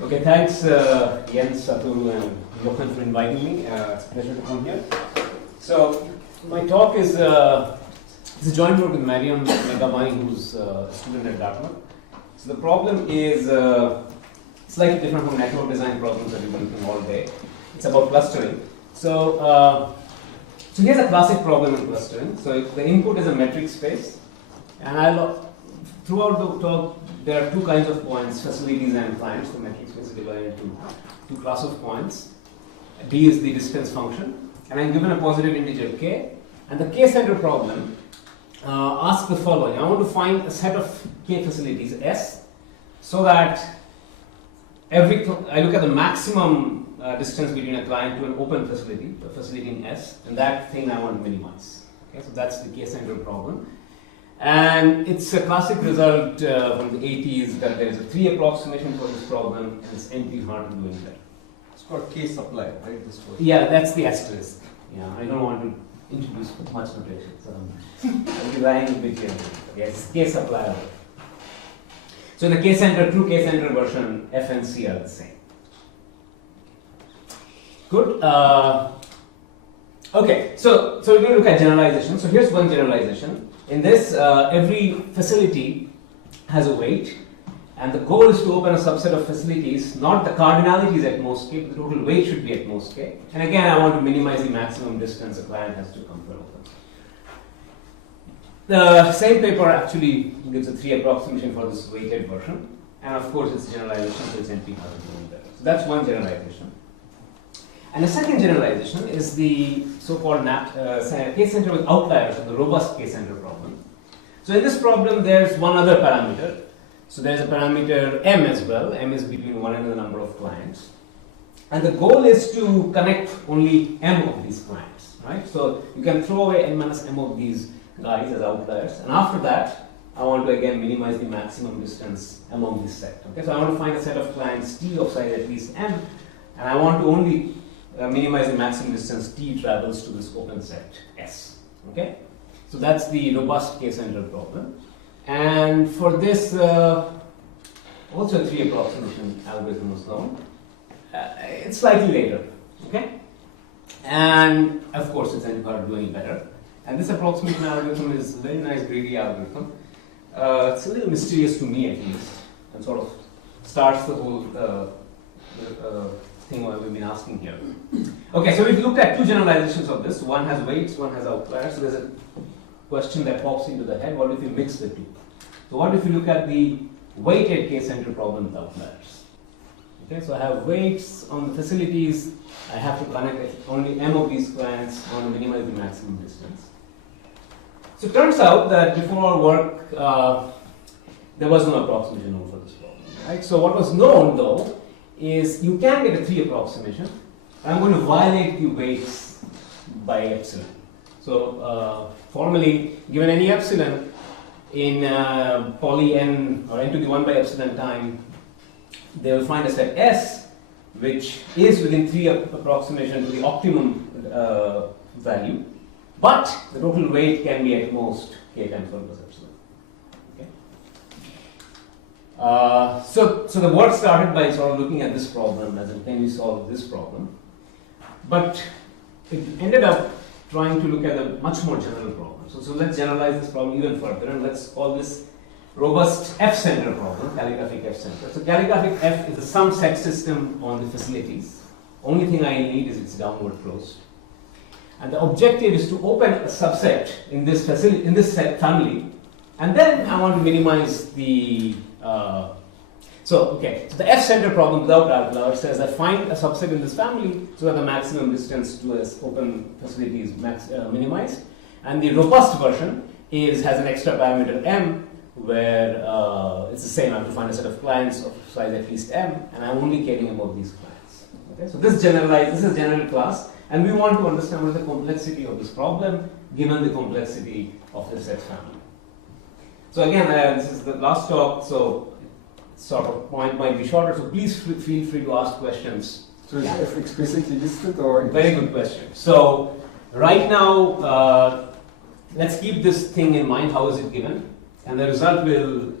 Okay, thanks Jens, Satoru and Jochen for inviting me. It's a pleasure to come here. So my talk is it's a joint work with Mariam Megabani, who's a student at Dartmouth. So the problem is slightly different from network design problems that we've been looking all day. It's about clustering. So here's a classic problem in clustering. So the input is a metric space, and throughout the talk there are two kinds of points, facilities and clients. The metric space is divided into two classes of points. D is the distance function, and I'm given a positive integer k. And the k-center problem asks the following: I want to find a set of k facilities S, so that I look at the maximum distance between a client to an open facility, a facility in S, and that thing I want to minimize. Okay, so that's the k-center problem. And it's a classic result from the 80s that there is a 3 approximation for this problem, and it's NP hard to do in there. It's called k-supply, right? This word. Yeah, that's the asterisk. Yeah, I don't want to introduce much notation, so I'm designing a bit here. Yes, k-supply. So in the k-center, true k-center version, F and C are the same. Good. Okay, so we're going to look at generalization. So here's one generalization. In this, every facility has a weight, and the goal is to open a subset of facilities, not the cardinalities at most k, but the total weight should be at most k. And again, I want to minimize the maximum distance a client has to come to open. The same paper actually gives a 3 approximation for this weighted version, and of course it's generalization, so it's NP hard to do better. So that's one generalization. And the second generalization is the so-called k-center with outliers, or the robust k-center problem. So in this problem, there's one other parameter. So there's a parameter m as well. M is between 1 and the number of clients. And the goal is to connect only m of these clients, right? So you can throw away n minus m of these guys as outliers. And after that, I want to again minimize the maximum distance among this set. Okay, so I want to find a set of clients t of size at least m, and I want to only minimize the maximum distance t travels to this open set S. Okay, so that's the robust k-center problem. And for this, also a 3 approximation algorithm was known. It's slightly later. Okay, and of course it's NP hard to do any better. And this approximation algorithm is a very nice greedy algorithm. It's a little mysterious to me at least, and sort of starts the whole thing what we've been asking here. Okay, so we've looked at two generalizations of this. One has weights, one has outliers. So there's a question that pops into the head: what if you mix the two? So what if you look at the weighted k-center problem with outliers? Okay, so I have weights on the facilities. I have to connect only m of these clients. I want to minimize the maximum distance. So it turns out that before our work, there was no approximation known for this problem. Right? So what was known though is you can get a 3 approximation. I'm going to violate the weights by epsilon. So formally, given any epsilon in poly n or n to the 1 by epsilon time, they will find a set S which is within 3 approximation to the optimum value, but the total weight can be at most k times 1 plus epsilon. So the work started by sort of looking at this problem as in can we solve this problem, but it ended up trying to look at a much more general problem. So let's generalize this problem even further, and let's call this robust F-center problem, calligraphic F-center. So calligraphic F is a sum set system on the facilities. Only thing I need is its downward closed, and the objective is to open a subset in this facility, in this set family, and then I want to minimize the so the F-center problem without outliers says I find a subset in this family so that the maximum distance to this open facility is minimized, and the robust version has an extra parameter m where it's the same. I have to find a set of clients of size at least m, and I'm only caring about these clients. Okay, so this is general class, and we want to understand what is the complexity of this problem given the complexity of the set family. So again, this is the last talk, so sort of point might be shorter, so please feel free to ask questions. So is F explicitly listed or? Very good question. So right now, let's keep this thing in mind, how is it given? And the result will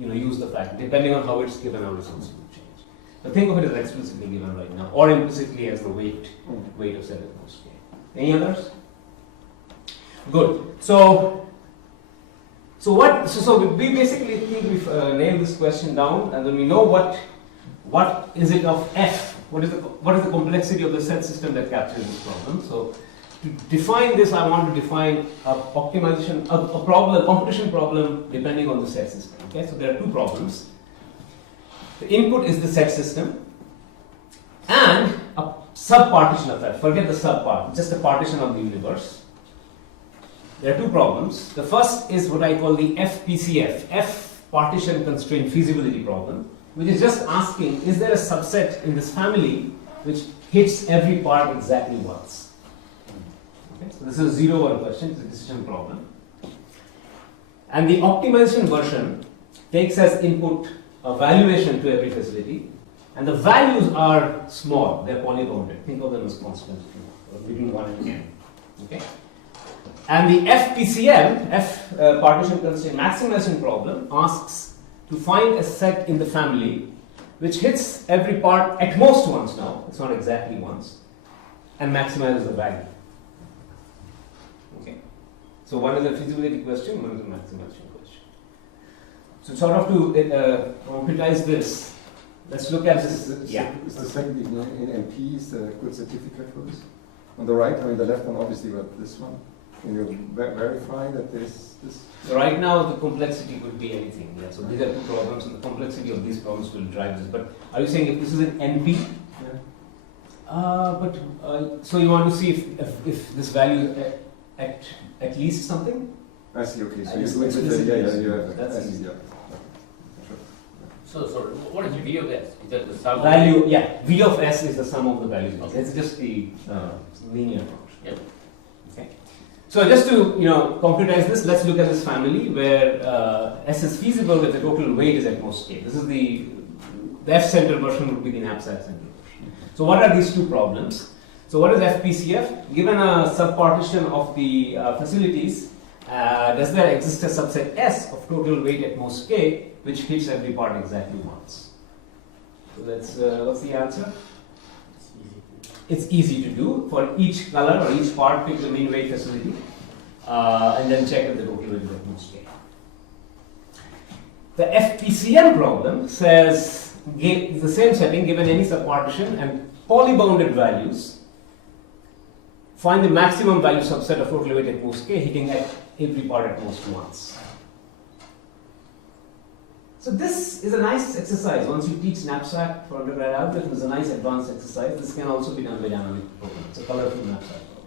use the fact, depending on how it's given, our results will change. So think of it as explicitly given right now, or implicitly as the weight of Z at most k. Any others? Good. So we basically think we've nailed this question down, and then we know what is it of F. What is the complexity of the set system that captures this problem? So to define this, I want to define a competition problem depending on the set system. Okay, so there are two problems. The input is the set system, and a sub-partition of that. Forget the sub-part, just a partition of the universe. There are two problems. The first is what I call the F-PCE, F partition constraint feasibility problem, which is just asking, is there a subset in this family which hits every part exactly once? Okay, so this is a 0-1 question, it's a decision problem. And the optimization version takes as input a valuation to every facility, and the values are small, they're polybounded. Think of them as constants between 1 and n. Okay? And the F-PCM, partition constraint maximization problem, asks to find a set in the family which hits every part at most once now, it's not exactly once, and maximizes the value. Okay. So one is a feasibility question, one is a maximization question. So sort of to concretize this, let's look at this. Is the second in MP is a good certificate for this? On the right, or in the left one, obviously, but this one? Can you verify that this? So right now, the complexity could be anything. Yeah. So these are two problems, and the complexity of these problems will drive this. But are you saying if this is an NP? Yeah. So you want to see if this value at least something? I see. Okay. So you do it with the you have that's easy. Yeah. So what is V of S? Is that the sum? Value, yeah. V of S is the sum of the values. Okay. It's just the linear function. Yep. Okay. So just to concretize this, let's look at this family where S is feasible if the total weight is at most k. This is the F-center version would be the Knapsack center version. So what are these two problems? So what is F-PCF? Given a subpartition of the facilities, does there exist a subset S of total weight at most k, which hits every part exactly once? So that's what's the answer? It's easy to do. For each color or each part, pick the mean weight facility, and then check if the total weight is at most k. The F-PCM problem says the same setting, given any subpartition and polybounded values, find the maximum value subset of total weight at most k, hitting at every part at most once. So this is a nice exercise. Once you teach Knapsack for undergrad algorithm, it's a nice advanced exercise. This can also be done by dynamic program. It's a colorful Knapsack problem.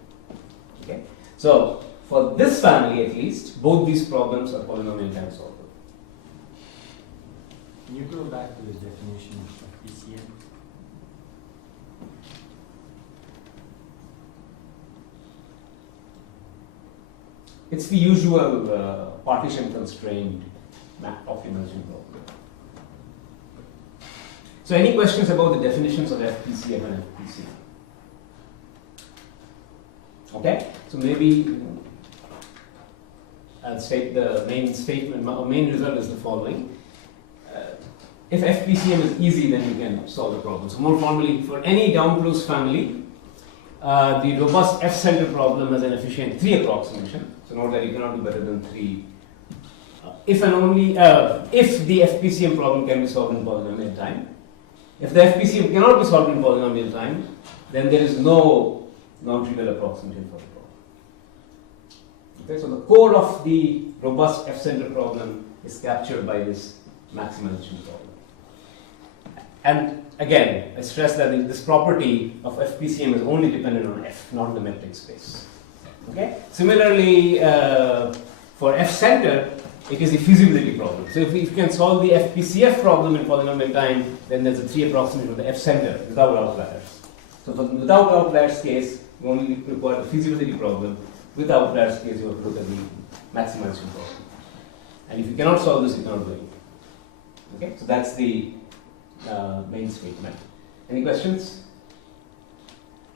Okay. So for this family, at least, both these problems are polynomial time solvable. Can you go back to the definition of PCM? It's the usual partition constrained optimization problem. So any questions about the definitions of F-PCM and F-PCM? Okay, so maybe I'll state the main statement, main result is the following. If F-PCM is easy, then you can solve the problem. So more formally, for any down close family, the robust F-center problem has an efficient 3 approximation. So note that you cannot do better than 3. If and only if the F-PCM problem can be solved in polynomial time. If the F-PCM cannot be solved in polynomial time, then there is no non-trivial approximation for the problem. Okay, so the core of the robust F-center problem is captured by this maximization problem. And again, I stress that this property of F-PCM is only dependent on F, not the metric space. Okay. Similarly, for F-center, it is a feasibility problem. So if you can solve the F-PCF problem in polynomial time, then there's a 3 approximation of the F-center without outliers. So for the without outliers case, you only require the feasibility problem. With outliers case, you have to look at the maximization problem. And if you cannot solve this, you cannot do it. Okay. So that's the main statement. Any questions?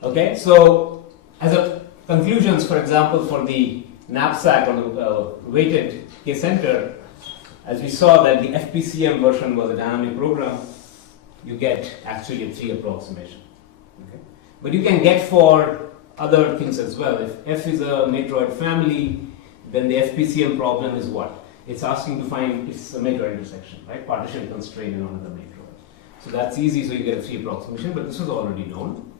Okay. So as a conclusions, for example, for the Knapsack or the weighted K-center, as we saw that the F-PCM version was a dynamic program, you get actually a 3 approximation. Okay? But you can get for other things as well. If F is a matroid family, then the F-PCM problem is what? It's asking to find it's a matroid intersection, right? Partition constraint in another matroid. So that's easy, so you get a 3 approximation, but this was already known.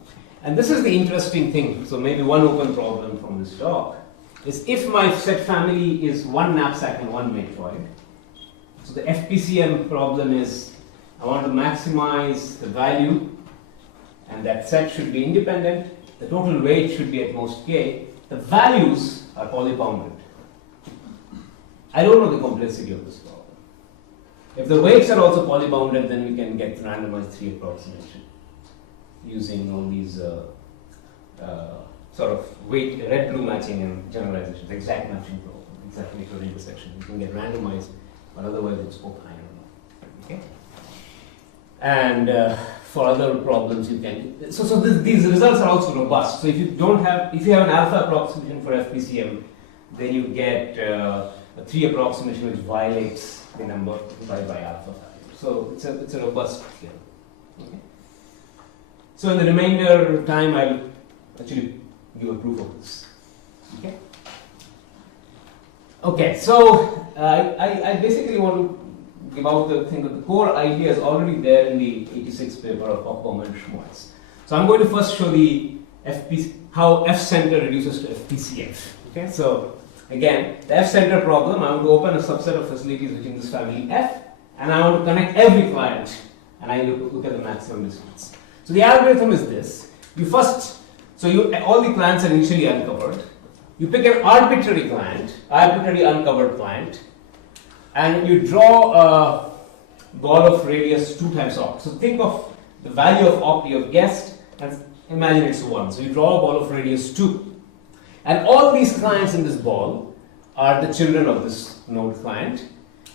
And this is the interesting thing. So maybe one open problem from this talk is if my set family is one knapsack and one matroid, so the F-PCM problem is I want to maximize the value, and that set should be independent. The total weight should be at most k. The values are polybounded. I don't know the complexity of this problem. If the weights are also polybounded, then we can get randomized 3 approximation using all these sort of weight, red-blue matching and generalizations, exact matching problem, exact matroid intersection. You can get randomized, but otherwise it's open. I don't know. Okay. And for other problems, you can. These results are also robust. So if you have an alpha approximation for F-PCM, then you get a 3 approximation which violates the number by alpha value. So it's a robust theorem. Okay. So in the remainder time, I'll actually give a proof of this. Okay. Okay. So I basically want to give out the thing that the core idea is already there in the 86 paper of Occom and Schwartz. So I'm going to first show the how F-center reduces to F-PCF. Okay. So again, the F-center problem, I want to open a subset of facilities within this family F, and I want to connect every client, and I look at the maximum distance. So the algorithm is this. All the clients are initially uncovered. You pick an arbitrary client, arbitrary uncovered client, and you draw a ball of radius 2 times opt. So think of the value of opt you have guessed, and imagine it's 1. So you draw a ball of radius 2. And all these clients in this ball are the children of this node client.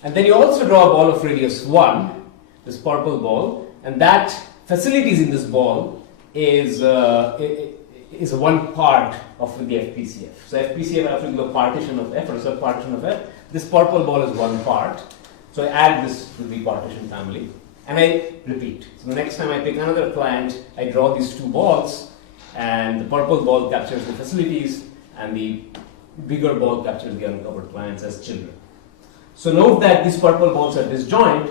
And then you also draw a ball of radius 1, this purple ball, and that facilities in this ball is one part of the F-PCF. So F-PCF, I have to give a partition of F or a subpartition of F. This purple ball is one part. So I add this to the partition family, and I repeat. So the next time I pick another client, I draw these 2 balls, and the purple ball captures the facilities, and the bigger ball captures the uncovered clients as children. So note that these purple balls are disjoint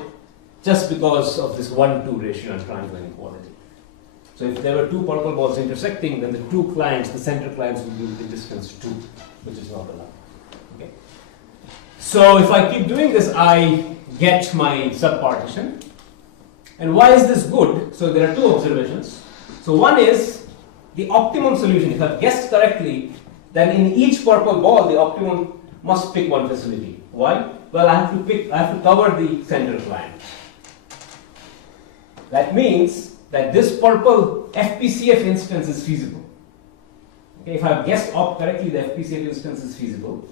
just because of this 1-2 ratio and triangle inequality. So if there were 2 purple balls intersecting, then the 2 clients, the center clients, would be the distance 2, which is not allowed. Okay. So if I keep doing this, I get my subpartition. And why is this good? So there are 2 observations. So one is the optimum solution. If I've guessed correctly, then in each purple ball, the optimum must pick one facility. Why? Well, I have to cover the center client. That means that this purple F-PCF instance is feasible. Okay, if I've guessed opt correctly, the F-PCF instance is feasible.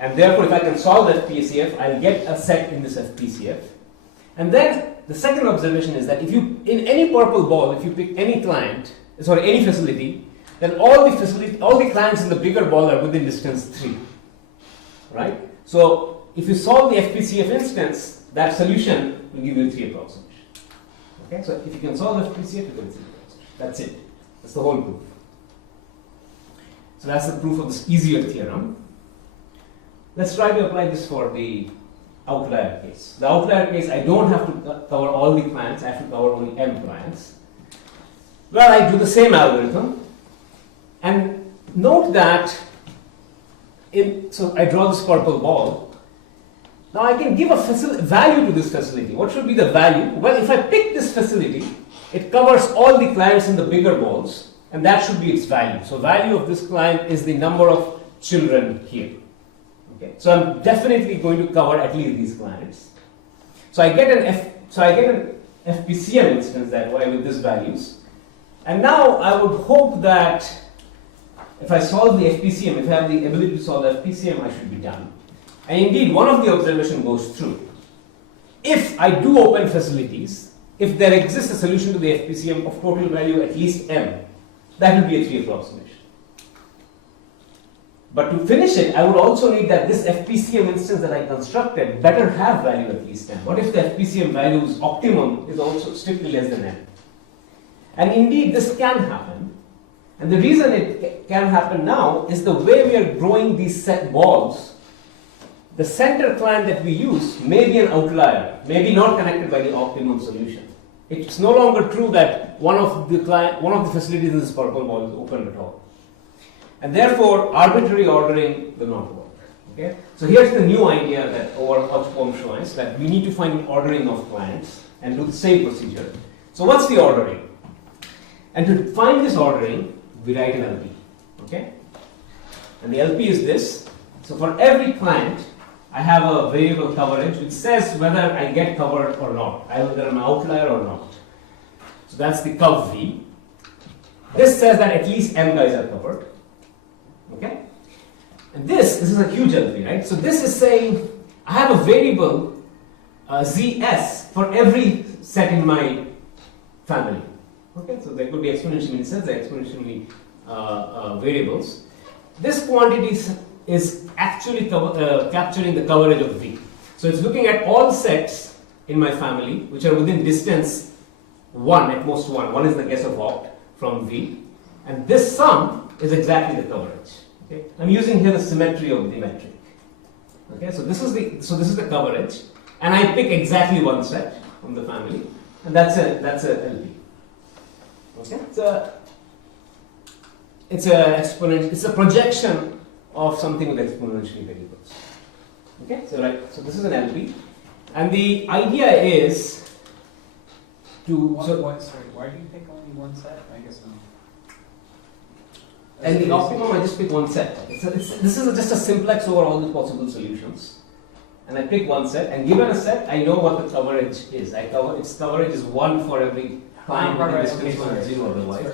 And therefore, if I can solve F-PCF, I'll get a set in this F-PCF. And then the second observation is that if you, in any purple ball, if you pick any facility, then all the clients in the bigger ball are within distance 3. Right? So if you solve the F-PCF instance, that solution will give you 3 approximation. Okay? So if you can solve F-PCF, you get 3 approximation. That's it. That's the whole proof. So that's the proof of this easier theorem. Let's try to apply this for the outlier case. The outlier case, I don't have to cover all the clients, I have to cover only m clients. Well, I do the same algorithm. And note that, so I draw this purple ball. Now I can give a value to this facility. What should be the value? Well, if I pick this facility, it covers all the clients in the bigger balls, and that should be its value. So value of this client is the number of children here. Okay. So I'm definitely going to cover at least these clients. So I get an F-PCM instance that way with these values. And now I would hope that if I solve the F-PCM, if I have the ability to solve F-PCM, I should be done. And indeed, one of the observations goes through. If I do open facilities, if there exists a solution to the F-PCM of total value at least m, that will be a 3 approximation. But to finish it, I would also need that this F-PCM instance that I constructed better have value at least n. What if the F-PCM value's optimum is also strictly less than n? And indeed, this can happen. And the reason it can happen now is the way we are growing these set balls. The center client that we use may be an outlier, may be not connected by the optimum solution. It's no longer true that one of the facilities in this purple ball is open at all. And therefore, arbitrary ordering will not work. Okay? So here's the new idea that over Hausdorff that we need to find an ordering of clients and do the same procedure. So what's the ordering? And to find this ordering, we write an LP. Okay? And the LP is this. So for every client, I have a variable coverage which says whether I get covered or not, whether I'm an outlier or not. So that's the cov V. This says that at least m guys are covered. Okay? And this is a huge LP, right? So this is saying I have a variable zs for every set in my family. Okay? So there could be exponential insets, there are exponentially variables. This quantity is actually capturing the coverage of V. So it's looking at all sets in my family which are within distance 1, at most 1. 1 is the guess of opt from V. And this sum is exactly the coverage. Okay? I'm using here the symmetry of the metric. Okay? So this is the coverage. And I pick exactly one set from the family. And that's a LP. Okay? It's a projection of something with exponentially variables. Okay, so this is an LP, and the idea is to why do you pick only one set? I guess. And the optimum, I just pick one set. This is just a simplex over all the possible solutions, and I pick one set. And given a set, I know what the coverage is. Its coverage is 1 for every client with a distance 1 and 0 otherwise,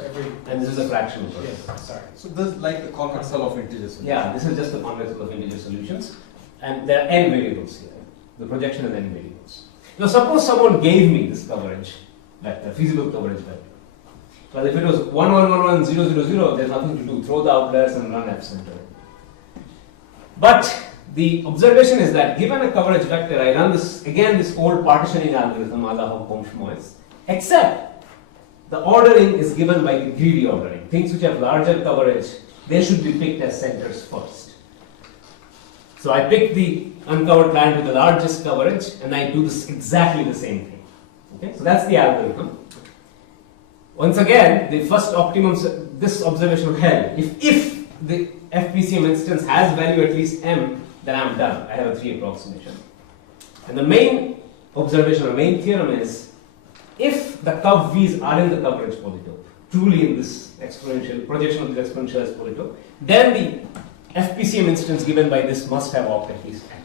and this is a fraction of it. Yes, sorry. So this is like the conversal of integers. Yeah, this is just the conversal of integer solutions, and there are n variables here. The projection is n variables. Now, suppose someone gave me this coverage vector, feasible coverage vector. Well, if it was 1, 1, 1, 1, 0, 0, 0, there's nothing to do. Throw the outliers and run F center. But the observation is that given a coverage vector, I run this old partitioning algorithm, a la Hausdorff, except the ordering is given by the greedy ordering. Things which have larger coverage, they should be picked as centers first. So I pick the uncovered client with the largest coverage, and I do exactly the same thing. Okay, so that's the algorithm. Once again, the first optimum, this observation held. If the F-PCM instance has value at least m, then I'm done. I have a 3 approximation. And the main observation or main theorem is, if the cov V's are in the coverage polytope, truly in this exponential projection of this exponential as polytope, then the F-PCM instance given by this must have opt at least n.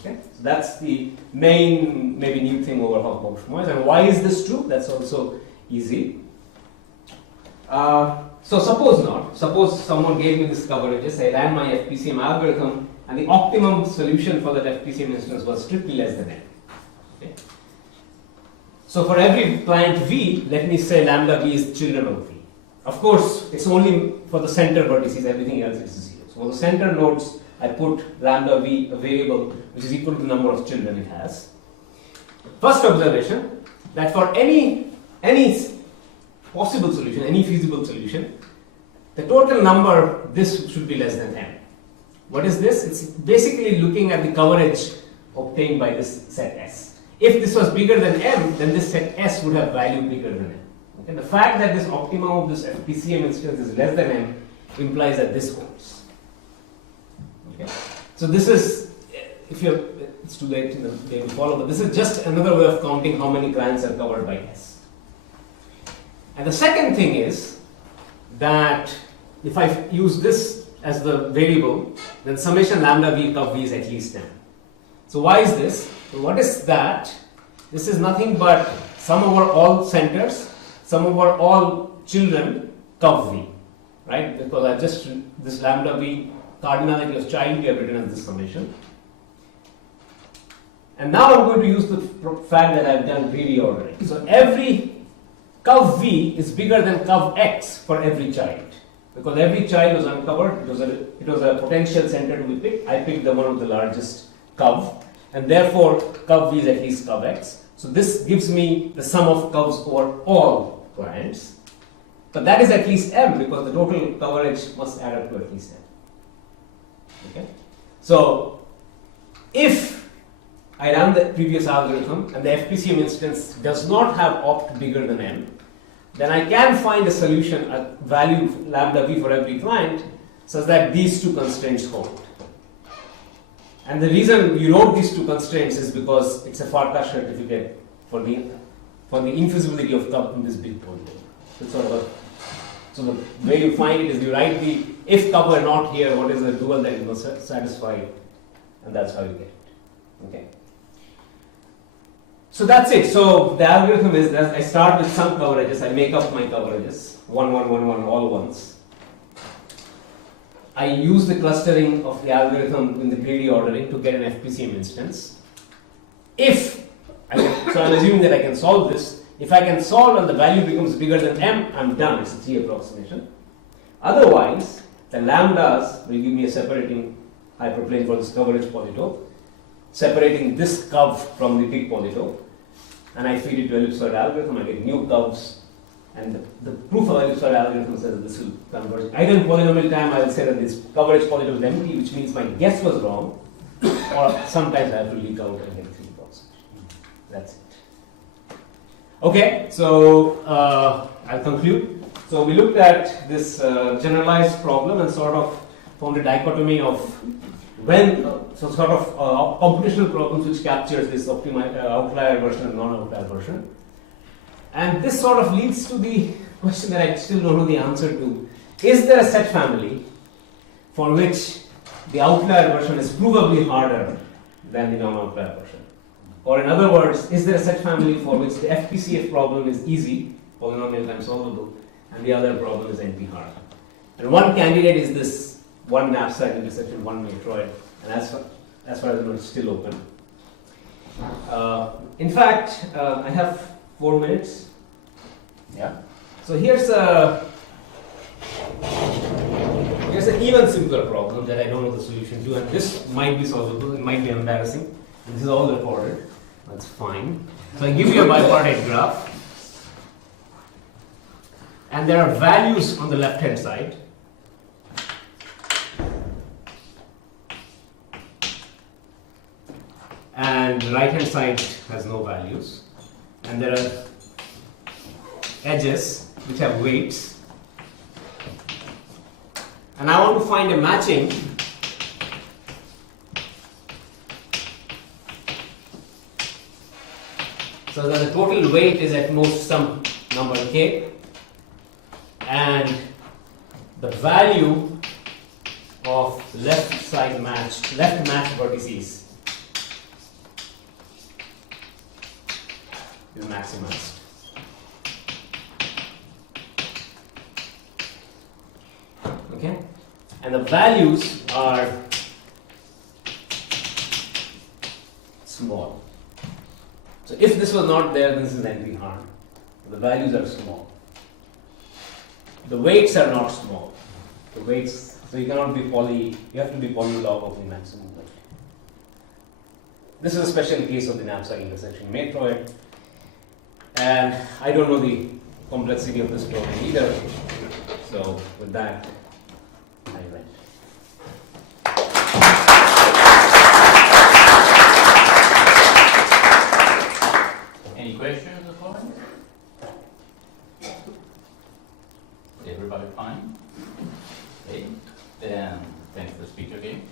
Okay, so that's the main maybe new thing over Hausdorff. And why is this true? That's also easy. So suppose not. Suppose someone gave me this coverages. I ran my F-PCM algorithm, and the optimum solution for that F-PCM instance was strictly less than n. Okay. So for every client V, let me say lambda V is children of V. Of course, it's only for the center vertices, everything else is 0. So for the center nodes, I put lambda V, a variable which is equal to the number of children it has. First observation, that for any possible solution, any feasible solution, the total number, this should be less than n. What is this? It's basically looking at the coverage obtained by this set S. If this was bigger than m, then this set S would have value bigger than m. Okay? The fact that this optimum of this F-PCM instance is less than m implies that this holds. Okay? So this is, it's too late in the day to follow, but this is just another way of counting how many clients are covered by S. And the second thing is that if I use this as the variable, then summation lambda V of V is at least n. So why is this? So what is that? This is nothing but sum over all centers, sum over all children, cov V, right? Because I just, this lambda V cardinality of child, we have written as this summation. And now I'm going to use the fact that I've done greedy ordering. So every cov V is bigger than cov X for every child. because every child was uncovered. It was a potential center to be picked. I picked the one with the largest curve, and therefore curve V is at least curve X. So this gives me the sum of curves over all quadrants. But that is at least M, because the total coverage must add up to at least M. Okay? So if I run the previous algorithm and the F-PCE instance does not have opt bigger than M, then I can find a solution, a value lambda V for every client, such that these two constraints hold. And the reason we wrote these two constraints is because it's a Farkas certificate for the infeasibility of curve in this big polynomial. So the way you find it is you write the if curve were not here, what is the dual that it must satisfy, and that's how you get it. Okay. So that's it. So the algorithm is that I start with some coverages, I make up my coverages, 1, 1, 1, 1, all ones. I use the clustering of the algorithm in the greedy ordering to get an F-PCE instance. So I'm assuming that I can solve this. If I can solve and the value becomes bigger than M, I'm done. It's a 3 approximation. Otherwise, the lambdas will give me a separating hyperplane for this coverage polytope, separating this curve from the big polytope, and I feed it to ellipsoid algorithm. I get new curves, and the proof of ellipsoid algorithm says that this will converge. Either in polynomial time, I will say that this coverage polytope is empty, which means my guess was wrong, or sometimes I have to leak out and get 3 approximation. That's it. Okay, so I'll conclude. So we looked at this generalized problem and sort of formed a dichotomy of computational problems which captures this outlier version and non-outlier version. And this sort of leads to the question that I still don't know the answer to. Is there a set family for which the outlier version is provably harder than the non-outlier version? Or in other words, is there a set family for which the F-PCE problem is easy, polynomial time solvable, and the other problem is NP hard? And one candidate is this one knapsack intersection, one matroid, and as far as I know, it's still open. In fact, I have 4 minutes. Yeah. So here's an even simpler problem that I don't know the solution to, and this might be solvable. It might be embarrassing. This is all recorded. That's fine. So I give you a bipartite graph, and there are values on the left-hand side. And the right-hand side has no values. And there are edges which have weights. And I want to find a matching so that the total weight is at most some number k, and the value of left matched vertices is maximized. Okay, and the values are small. So if this was not there, then this is NP hard. The values are small. The weights are not small. The weights, so you cannot be you have to be polylog of the maximum weight. This is a special case of the knapsack intersection matroid. And I don't know the complexity of this problem either. So with that, I went. Any questions or comments? Everybody fine? Okay. Then thanks for the speaker again.